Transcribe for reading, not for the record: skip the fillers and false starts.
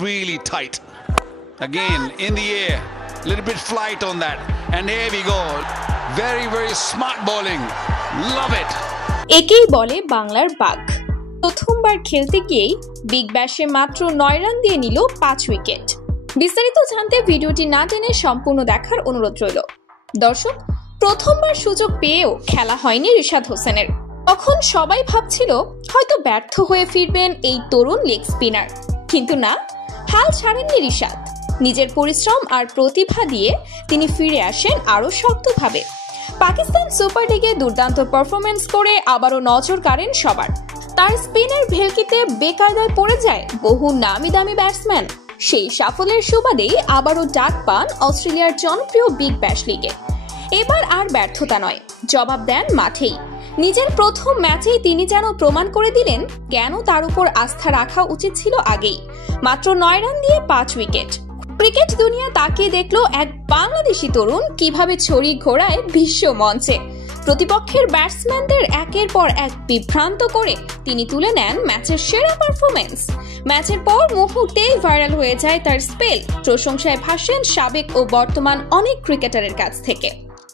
really tight. Again, in the air, little bit flight on that. And here we go. Very, very smart bowling. Love it. একেই বলে বাংলার বাঘ। প্রথমবার খেলতে গিয়েই বিগ ব্যাশে মাত্র 9 রান দিয়ে নিল 5 উইকেট। বিস্তারিত জানতে ভিডিওটি না টেনে সম্পূর্ণ দেখার অনুরোধ রইল। দর্শক, প্রথমবার সুযোগ পেয়েও খেলা হয়নি রিশাদ হোসেনের। তখন সবাই ভাবছিল হয়তো ব্যর্থ হয়ে ফিরবেন এই তরুণ লেগ স্পিনার, কিন্তু না, হাল ছাড়েননি রিশাদ। নিজের পরিশ্রম আর প্রতিভা দিয়ে তিনি ফিরে আসেন আরো শক্তভাবে। পাকিস্তান সুপার লিগে দুর্দান্ত পারফরমেন্স করে আবারও নজর কাড়েন সবার। তার স্পিনের ভেলকিতে বেকায়দায় পড়ে যায় বহু নামি দামি ব্যাটসম্যান। সেই সাফল্যের সুবাদেই আবারও ডাক পান অস্ট্রেলিয়ার জনপ্রিয় বিগ ব্যাশ লিগে। এবার আর ব্যর্থতা নয়, জবাব দেন মাঠেই। নিজের প্রথম ম্যাচেই তিনি যেন প্রমাণ করে দিলেন কেন তার উপর আস্থা রাখা উচিত ছিল আগেই। মাত্র 9 রান দিয়ে 5 উইকেট। ক্রিকেট দুনিয়া তাকিয়ে দেখলো এক বাংলাদেশি তরুণ কিভাবে ছড়ি ঘোরায় বিশ্ব মঞ্চে। প্রতিপক্ষের ব্যাটসম্যানদের একের পর এক বিভ্রান্ত করে তিনি তুলে নেন ম্যাচের সেরা পারফরমেন্স। ম্যাচের পর মুহূর্তেই ভাইরাল হয়ে যায় তার স্পেল। প্রশংসায় ভাসেন সাবেক ও বর্তমান অনেক ক্রিকেটারের কাছ থেকে।